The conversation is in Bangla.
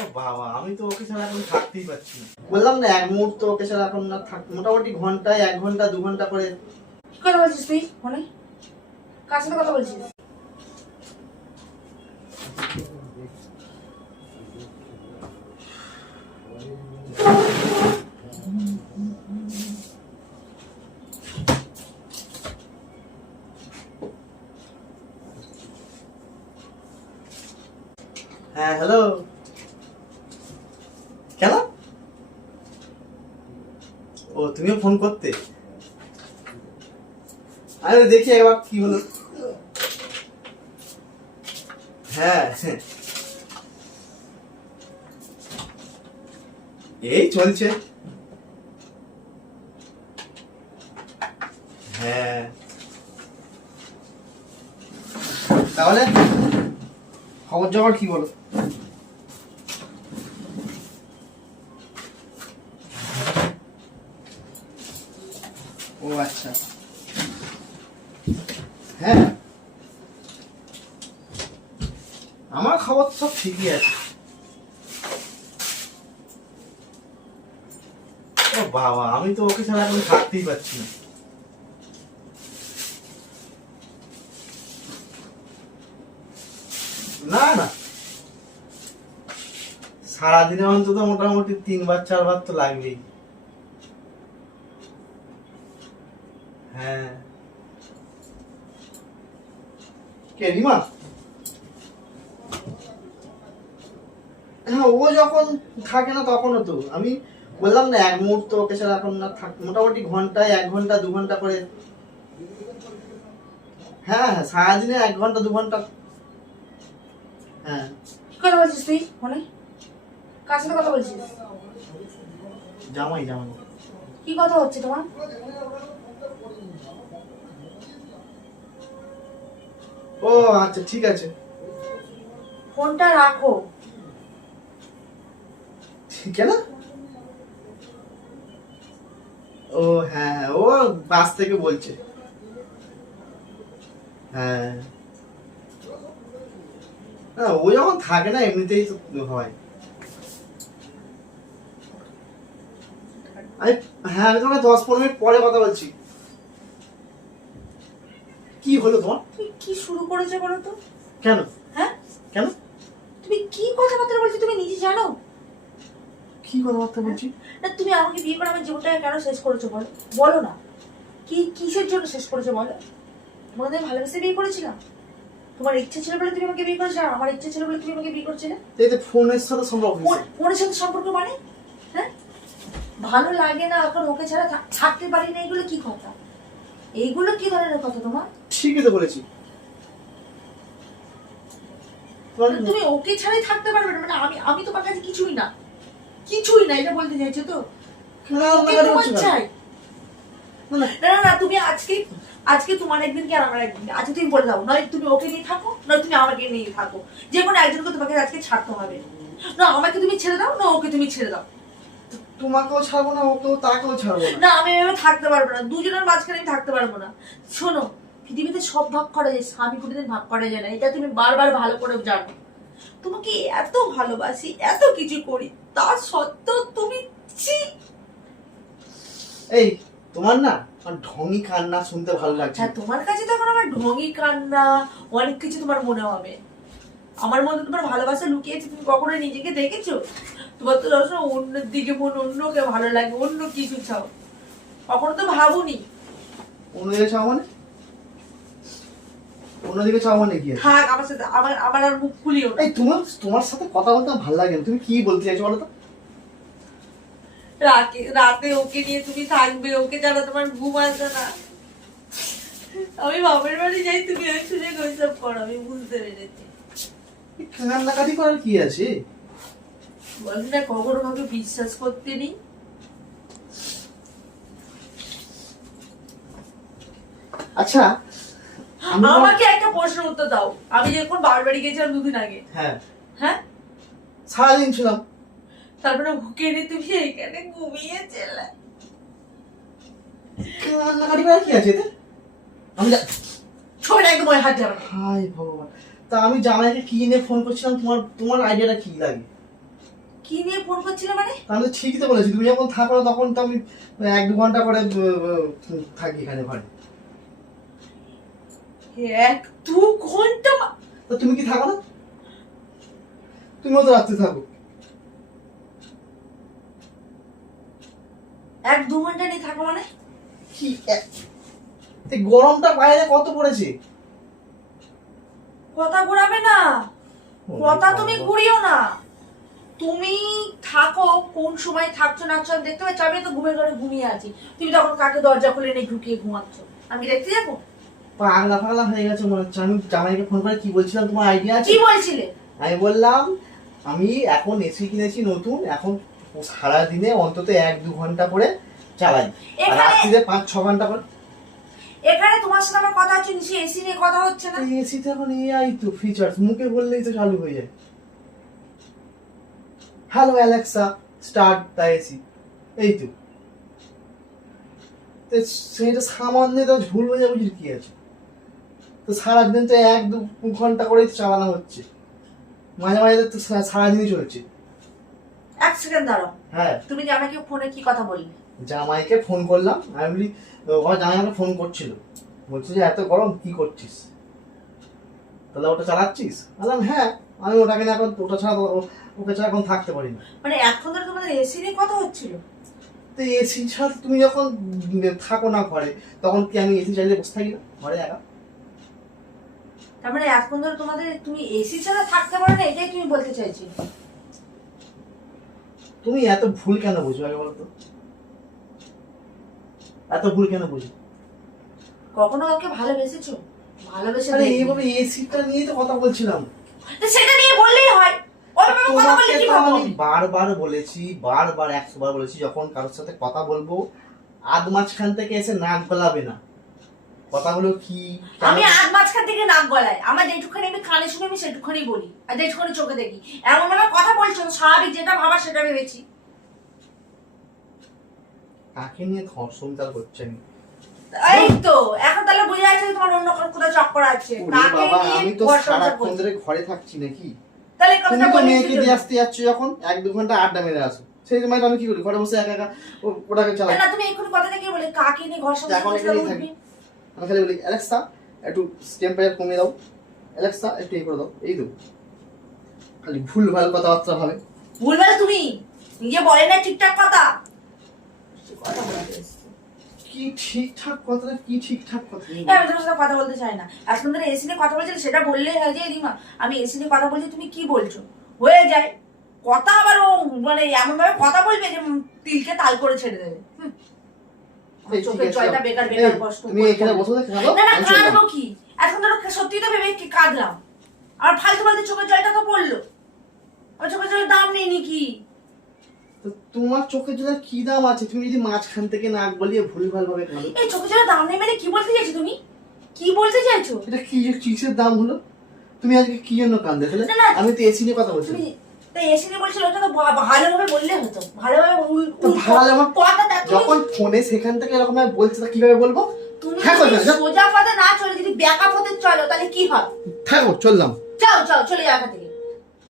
ও বাবা, আমি তো ওকে ছাড়া এখন থাকতেই পারছি না। বললাম না এক মুহূর্ত ওকে ছাড়া এখন না থাক, মোটামুটি ঘন্টায় 1 ঘন্টা 2 ঘন্টা করে। কি কথা বলছিস তুই ফোনে? কার সাথে কথা বলছিস? হ্যাঁ হ্যালো। কেন? ও তুমিও ফোন করতে? আরে দেখি একবার কি হলো। হ্যাঁ এই চলছে। হ্যাঁ তাহলে খবর জবর কি বলো? ও আচ্ছা, হ্যাঁ আমার খবর তো সব ঠিকই আছে। ও বাবা, আমি তো ওকে ছাড়া এখন থাকতেই পারছি না। না না, সারাদিনে অন্তত মোটামুটি 3 বার 4 বার তো লাগবেই। হ্যাঁ কে রিমা? হ্যাঁ ও যখন থাকে না তখনও তো আমি বললাম না এক মুহূর্ত ওকে ছাড়া এখন না থাক, মোটামুটি ঘন্টায় 1 ঘন্টা 2 ঘন্টা করে। হ্যাঁ হ্যাঁ সারাদিনে 1 ঘন্টা 2 ঘন্টা। হ্যাঁ কি কথা বলছিস তুই ফোনে? কার সাথে কথা বলছিস? জামাই জামাই। কি কথা হচ্ছে তোমার? ও আচ্ছা ঠিক আছে। ফোনটা রাখো। কেন? ও হ্যাঁ হ্যাঁ, ও বাস থেকে বলছে। হ্যাঁ না, ও যখন থাকে না এমনিতেই তো হয়। আমি হ্যাঁ আমি তোমাকে 10-15 মিনিট পরে কথা বলছি। কি হলো তোমার? তুমি কি শুরু করেছো বলো তো? কেন? হ্যাঁ কেন? তুমি কি কথাবার্তা বলছো তুমি নিজে জানো? কি কথাবার্তা বলছি? না তুমি আমাকে বিয়ে করে আমার জীবনটাকে কেন শেষ করেছো বলো? বলো না। কি কিসের জন্য শেষ করেছো বলো? তোমাদের ভালোবেসে বিয়ে করেছিলাম। তোমার ইচ্ছে ছিল বলে তুমি আমাকে বিয়ে করেছো, আর আমার ইচ্ছে ছিল বলে তুমি আমাকে বিয়ে করেছিলে। এই যে ফোনের সাথে সম্পর্ক হয়েছে। ফোনের সাথে সম্পর্ক মানে? হ্যাঁ ভালো লাগে না এখন ওকে ছাড়া থাকতে পারি না, এগুলো কি কথা? এইগুলো কি ধরনের কথা তোমার? ঠিকই তো বলেছি। তুমি ওকে ছাড়াই থাকতে পারবে না মানে আমি তোমার কাছে কিছুই না, কিছুই না, এটা বলতে চাইছো তো? ওকে তোমার চাই। না না না, তুমি আজকে তোমার একদিন কি আর আমার একদিন, আজকে তুমি বলে দাও, নয় তুমি ওকে নিয়ে থাকো নয় তুমি আমাকে নিয়ে থাকো, যে কোনো একজনকে তোমাকে আজকে ছাড়তে হবে। না আমাকে তুমি ছেড়ে দাও, না ওকে তুমি ছেড়ে দাও। তোমাকেও ছাড়বো না, ওকেও তাকেও ছাড়বো না। না আমি এভাবে থাকতে পারবো না, দুজনের মাঝখানে আমি থাকতে পারবো না। শোনো, পৃথিবীতে সব ভাগ করা যায়, স্বামী কোনোদিন ভাগ করা যায় না, এটা তুমি বারবার ভালো করে জানো। তোমাকে এত ভালোবাসি, এত কিছু করি, তা সত্ত্বেও তুমি এই তোমার না আমার ঢঙি কান্না শুনতে ভালো লাগছে। হ্যাঁ তোমার কাছে তখন আমার ঢঙি কান্না অনেক কিছু তোমার মনে হবে। আমার মধ্যে তোমার ভালোবাসা লুকিয়েছে, তুমি কখনো নিজেকে দেখেছো? তোমার তো সবসময় অন্যের দিকে মন, অন্যকে ভালো লাগে, অন্য কিছু চাও, কখনো তো ভাবুনি। অন্যদিকে চাও মানে? অন্যদিকে চাও মানে কি? থাক আমার সাথে, আমার আর মুখ খুলিও না। এই তোমার সাথে কথা বলতে আমার ভালো লাগে না। তুমি কি বলতে চাইছো বলো তো? রাতে ওকে নিয়ে তুমি থাকবে, ওকে ছাড়া তোমার ঘুম আসবে না। আমি বাপের বাড়ি যাই, তুমি ওই সুযোগ ওইসব করো, আমি বুঝতে পেরেছি। কান্নাকাটি করার কি আছে? বলি না কখনো কাউকে বিশ্বাস করতে নেই। আচ্ছা আমাকে একটা প্রশ্ন উত্তর দাও, আমি যখন বাবার বাড়ি গেছিলাম 2 দিন আগে, হ্যাঁ হ্যাঁ সারাদিন ছিলাম, তারপরে ভুকে এনে তুমি এখানে ঘুমিয়েছিলে। কান্নাকাটি করার কি আছে এতে? আমি ছবিটা একদম ওই হাত যাবে। হাই ভগবান, তা আমি জামাইকে কি নিয়ে ফোন করছিলাম, তোমার আইডিয়াটা কি লাগে? কি নিয়ে ফোন করছিলে মানে? আমি তো ঠিকই তো বলেছি, তুমি যখন থাকো না তখন তো আমি 1-2 ঘন্টা করে থাকি এখানে ঘরে। 1-2 ঘন্টা? তো তুমি কি থাকো না? তুমিও তো রাত্রে থাকো। 1-2 ঘন্টা নিয়ে থাকো মানে? কি এই গরমটা বাইরে কত পড়েছে। কথা ঘুরাবে না, কথা তুমি ঘুরিও না। তুমি থাকো, কোন সময় থাকছো না আমি দেখতে পাচ্ছি। আমি তো ঘুমের ঘরে ঘুমিয়ে আছি, তুমি তখন কাকে দরজা খুলে নিয়ে ঢুকিয়ে ঘুমাচ্ছ, আমি দেখতে যাবো? পাগলা পাগলা হয়ে গেছে মনে হচ্ছে। আমি জামাইকে ফোন করে কি বলছিলাম তোমার আইডিয়া আছে? কি বলছিলে? আমি বললাম আমি এখন এসি কিনেছি নতুন, এখন সারাদিনে অন্তত 1-2 ঘন্টা করে চালাই, আর রাত্রিতে 5-6 ঘন্টা করে। এখানে তোমার সাথে আমার কথা হচ্ছে, নিচে এসি নিয়ে কথা হচ্ছে না? এসিতে এখন এআই তো ফিচার্স, মুখে বললেই তো চালু হয়ে যায়। Hello Alexa start the AC, এই তো। সেইটা সামান্য তো ভুল হয়ে যাবে কি আছে। তো সারাদিন তো 1-2 ঘন্টা করেই চালানো হচ্ছে, মাঝে মাঝে তো সারাদিনই চলছে। 1 সেকেন্ড দাঁড়াও। হ্যাঁ, তুমি জামাইকে ফোনে কি কথা বললে? জামাইকে ফোন করলাম, আমি বলি জামাই আমাকে ফোন করছিল, বলছে যে এত গরম কি করছিস, তাহলে ওটা চালাচ্ছিস? বললাম হ্যাঁ, আমি ওটাকে না এখন ওটা ছাড়া ওকে ছাড়া এখন থাকতে পারি না। মানে এখন ধরে তোমাদের এসি নিয়ে কথা হচ্ছিল? তো এসি ছাড়া তুমি যখন থাকো না ঘরে, তখন কি আমি এসি চাইলে বসে থাকি না ঘরে একা? তার মানে এখন ধরে তোমাদের তুমি এসি ছাড়া থাকতে পারো না, এটাই তুমি বলতে চাইছি? তুমি এত ভুল কেন বুঝো আগে বলো তো, এত ভুল কেন বুঝো? কখনো কাউকে ভালোবেসেছো? ভালোবেসে আরে দেখবে। এইভাবে এসিটা নিয়ে তো কথা বলছিলাম। তো সেটা নিয়ে বললেই হয়, ওর ব্যাপারে কথা বললে তোমাকে কি তো ভাবো? আমি বারবার বলেছি, বারবার 100 বার বলেছি, যখন কারোর সাথে কথা বলবো আধ মাঝখান থেকে এসে নাক গলাবে না। কথাগুলো কি আমি আধ মাঝখান থেকে নাক গলাই, আমার যেটুখানি আমি কানে শুনে আমি সেটুখানি বলি, আর যেটুখানি চোখে দেখি। এমন ভাবে কথা বলছো, স্বাভাবিক যেটা ভাবা সেটা ভেবেছি। কাকে নিয়ে ধর্ষণ চাল করছেন? এই তো এখন তাহলে বুঝে যাচ্ছে যে তোমার অন্য কোথাও চক্কর আছে। কাকে বাবা, নিয়ে আমি তো ধর্ষণ সারাক্ষণ করছো? ধরে ঘরে থাকছি নাকি? তাহলে তুমি কথাটা তো বলি মেয়েকে দিয়ে আসতে যাচ্ছ, যখন 1-2 ঘন্টা আড্ডা মেরে আসো, সেই সময় আমি কি করি? ঘরে বসে একা একা ওটাকে চালাই। না, তুমি এখন কথাটা কি বলে কাকে নিয়ে ঘর্ষণ এখন করছো? এখানেই থাকি। আমি খালি বলি অ্যালেক্সা একটু টেম্পারেচার কমিয়ে দাও, অ্যালেক্সা একটু এই করে দাও, এই তো। খালি ভুলভাল কথাবার্তা ভাবে। ভুলভাল তুমি নিজে বলে না ঠিকঠাক কথা। কথা বলতে এসছে। কি ঠিকঠাক কথা, কি ঠিকঠাক কথা? আমি তোমার সাথে কথা বলতে চাই না। আজকে ধরে এসি নিয়ে কথা বলছিলে, সেটা বললেই হয় যে রিমা আমি এসি নিয়ে কথা বলছি, তুমি কি বলছো হয়ে যায়। কথা আবার ও মানে এমন ভাবে কথা বলবে যে তিলকে তাল করে ছেড়ে দেবে। চোখের জলটা বেকার বেকার কষ্ট। তুমি এখানে বসে থাকো। না না, কাঁদবো কি? এখন ধরো সত্যি তো ভেবে কি কাঁদলাম, আর ফালতু ফালতু চোখের জলটা তো পড়লো। আমার চোখের জলের দাম নেই নাকি? তো তোমার চোখের জলের কি দাম আছে? তুমি যদি মাঝখান থেকে নাক গলিয়ে ভুলভাল ভাবে কাঁদো। এই চোখের জলের দাম নেই মানে কি বলতে চাইছো তুমি? কি বলতে চাইছো? এটা কি কিসের দাম হলো? তুমি আজকে কি জন্য কাঁদলে তাহলে? না, না। আমি তো এসি নিয়ে কথা বলছি। তুমি তাই এসে নিয়ে বলছিল, ওটা তো ভালোভাবে বললে হতো। ভালোভাবে তো ভালো কথাটা যখন ফোনে সেখান থেকে এরকম ভাবে বলছে, তা কিভাবে বলবো? তুমি হ্যাঁ, যদি বলবে, সোজা পথে না চলে যদি ব্যাকা পথে চলো তাহলে কি হবে? থাকো, চললাম। যাও যাও চলে যাও এখান থেকে।